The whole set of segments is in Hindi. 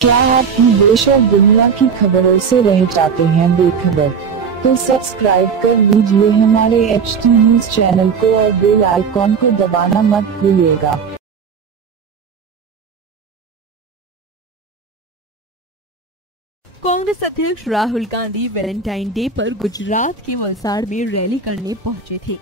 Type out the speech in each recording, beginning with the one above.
क्या आप देश और दुनिया की खबरों से रह जाते हैं बेखबर? तो सब्सक्राइब कर लीजिए हमारे HT न्यूज चैनल को और बेल आइकॉन को दबाना मत भूलिएगा। कांग्रेस अध्यक्ष राहुल गांधी वैलेंटाइन डे पर गुजरात के वलसाड़ में रैली करने पहुंचे थे।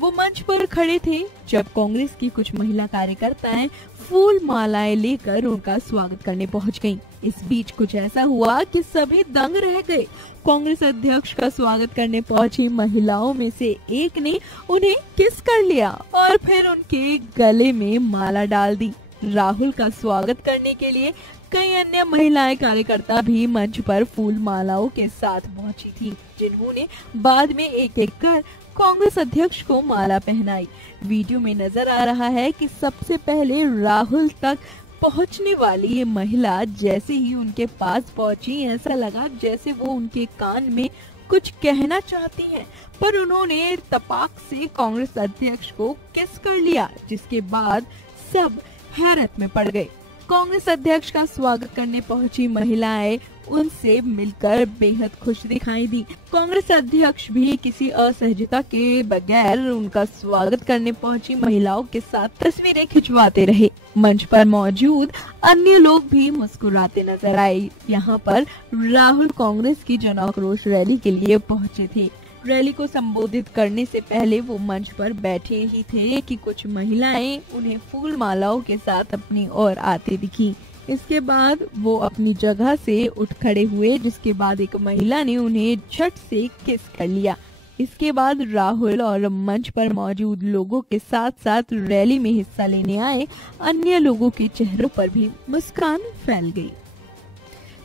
वो मंच पर खड़े थे जब कांग्रेस की कुछ महिला कार्यकर्ताएं फूल मालाएं लेकर उनका स्वागत करने पहुंच गयीं। इस बीच कुछ ऐसा हुआ कि सभी दंग रह गए। कांग्रेस अध्यक्ष का स्वागत करने पहुंची महिलाओं में से एक ने उन्हें किस कर लिया और फिर उनके गले में माला डाल दी। राहुल का स्वागत करने के लिए कई अन्य महिलाएं कार्यकर्ता भी मंच पर फूल मालाओं के साथ पहुंची थी, जिन्होंने बाद में एक एक कर कांग्रेस अध्यक्ष को माला पहनाई। वीडियो में नजर आ रहा है कि सबसे पहले राहुल तक पहुंचने वाली ये महिला जैसे ही उनके पास पहुंची, ऐसा लगा जैसे वो उनके कान में कुछ कहना चाहती हैं, पर उन्होंने तपाक से कांग्रेस अध्यक्ष को किस कर लिया, जिसके बाद सब हैरत में पड़ गए। कांग्रेस अध्यक्ष का स्वागत करने पहुंची महिलाएं उनसे मिलकर बेहद खुश दिखाई दी। कांग्रेस अध्यक्ष भी किसी असहजता के बगैर उनका स्वागत करने पहुंची महिलाओं के साथ तस्वीरें खिंचवाते रहे। मंच पर मौजूद अन्य लोग भी मुस्कुराते नजर आए। यहाँ पर राहुल कांग्रेस की जन आक्रोश रैली के लिए पहुंचे थे। रैली को संबोधित करने से पहले वो मंच पर बैठे ही थे कि कुछ महिलाएं उन्हें फूल मालाओं के साथ अपनी ओर आते दिखी। इसके बाद वो अपनी जगह से उठ खड़े हुए, जिसके बाद एक महिला ने उन्हें झट से किस कर लिया। इसके बाद राहुल और मंच पर मौजूद लोगों के साथ साथ रैली में हिस्सा लेने आए अन्य लोगों के चेहरों पर भी मुस्कान फैल गई।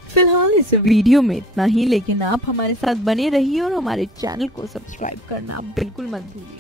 फिलहाल इस वीडियो में इतना ही, लेकिन आप हमारे साथ बने रहिए और हमारे चैनल को सब्सक्राइब करना बिल्कुल मत भूलिए।